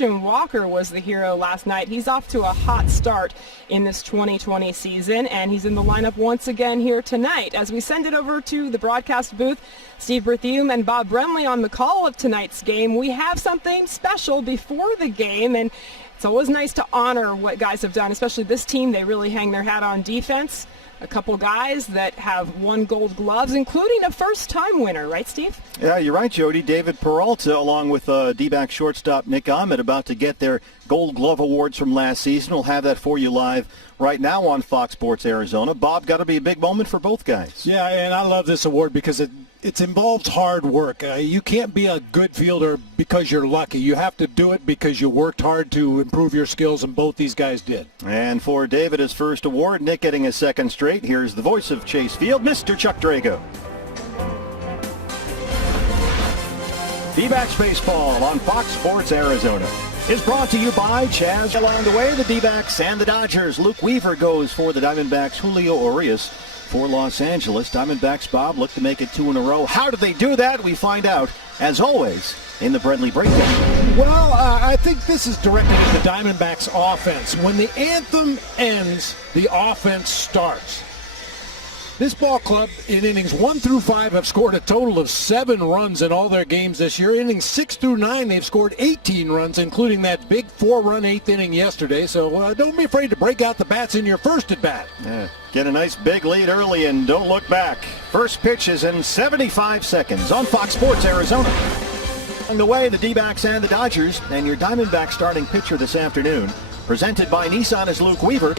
Christian Walker was the hero last night. He's off to a hot start in this 2020 season, and he's in the lineup once again here tonight. As we send it over to the broadcast booth, Steve Berthiaume and Bob Brenly on the call of tonight's game, we have something special before the game, and it's always nice to honor what guys have done, especially this team. They really hang their hat on defense. A couple guys that have won gold gloves, including a first-time winner, right, Steve? Yeah, you're right, Jody. David Peralta, along with D-back shortstop Nick Ahmed, about to get their gold glove awards from last season. We'll have that for you live right now on Fox Sports Arizona. Bob, got to be a big moment for both guys. Yeah, and I love this award because it involves hard work. You can't be a good fielder because you're lucky. You have to do it because you worked hard to improve your skills, and both these guys did. And for David, his first award, Nick getting his second straight. Here's the voice of Chase Field, Mr. Chuck Drago. D-backs baseball on Fox Sports Arizona is brought to you by Chaz. Along the way, the D-backs and the Dodgers. Luke Weaver goes for the Diamondbacks. Julio Urias for Los Angeles. Diamondbacks, Bob, look to make it 2 in a row. How did they do that? We find out, as always, in the Brenly Breakdown. Well, I think this is directed at the Diamondbacks offense. When the anthem ends, the offense starts. This ball club in innings 1 through 5 have scored a total of 7 runs in all their games this year. Innings 6 through 9, they've scored 18 runs, including that big 4-run 8th inning yesterday. So don't be afraid to break out the bats in your first at-bat. Yeah, get a nice big lead early and don't look back. First pitch is in 75 seconds on Fox Sports Arizona. On the way, the D-backs and the Dodgers, and your Diamondback starting pitcher this afternoon, presented by Nissan, is Luke Weaver.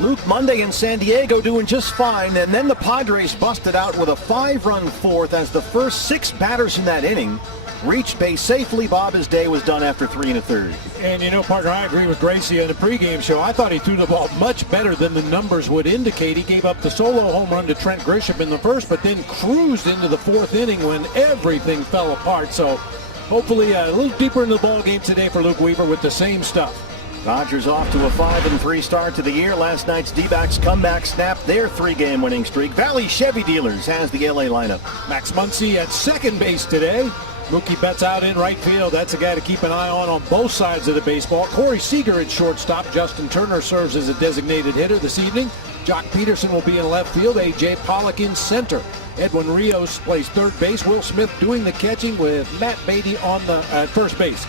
Luke, Monday in San Diego, doing just fine, and then the Padres busted out with a 5-run fourth as the first 6 batters in that inning reached base safely. Bob, his day was done after 3 1/3. And you know, partner, I agree with Gracie on the pregame show. I thought he threw the ball much better than the numbers would indicate. He gave up the solo home run to Trent Grisham in the first, but then cruised into the 4th inning when everything fell apart. So hopefully a little deeper in the ball game today for Luke Weaver with the same stuff. Dodgers off to a 5-3 start to the year. Last night's D-backs comeback snapped their 3-game winning streak. Valley Chevy Dealers has the LA lineup. Max Muncy at second base today. Mookie Betts out in right field. That's a guy to keep an eye on both sides of the baseball. Corey Seager at shortstop. Justin Turner serves as a designated hitter this evening. Jock Peterson will be in left field. A.J. Pollock in center. Edwin Rios plays third base. Will Smith doing the catching with Matt Beatty on the first base.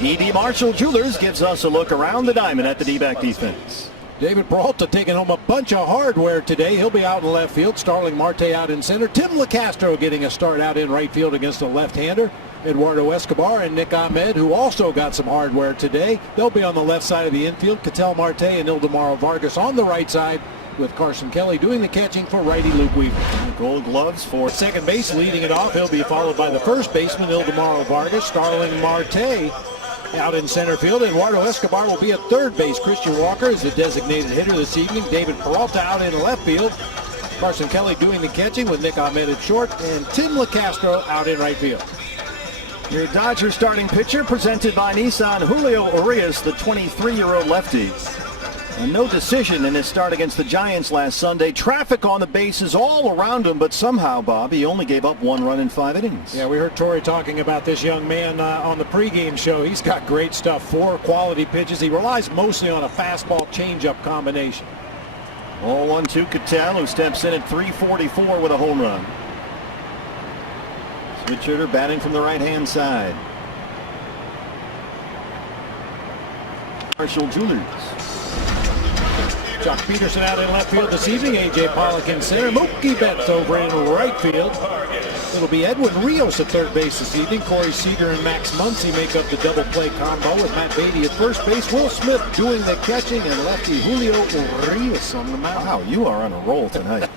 E.D. Marshall Jewelers gives us a look around the diamond at the D-back defense. David Peralta taking home a bunch of hardware today. He'll be out in left field. Starling Marte out in center. Tim LeCastro getting a start out in right field against a left-hander. Eduardo Escobar and Nick Ahmed, who also got some hardware today. They'll be on the left side of the infield. Ketel Marte and Ildemaro Vargas on the right side, with Carson Kelly doing the catching for righty Luke Weaver. Gold gloves for second base, leading it off. He'll be followed by the first baseman, Ildemaro Vargas. Starling Marte out in center field. Eduardo Escobar will be at third base. Christian Walker is the designated hitter this evening. David Peralta out in left field. Carson Kelly doing the catching with Nick Ahmed at short, and Tim LeCastro out in right field. Your Dodgers starting pitcher, presented by Nissan, Julio Urias, the 23-year-old lefty. And no decision in his start against the Giants last Sunday. Traffic on the bases all around him, but somehow, Bob, he only gave up 1 run in 5 innings. Yeah, we heard Torrey talking about this young man on the pregame show. He's got great stuff, 4 quality pitches. He relies mostly on a fastball changeup combination. 0-1-2 Ketel, who steps in at 344 with a home run. Switch hitter batting from the right-hand side. Marshall Jewelers. Jock Peterson out in left field this evening. A.J. Pollock in center. Mookie Betts over in right field. It'll be Edwin Rios at third base this evening. Corey Seager and Max Muncy make up the double play combo with Matt Beatty at first base. Will Smith doing the catching, and lefty Julio Urias on the mound. Wow, you are on a roll tonight.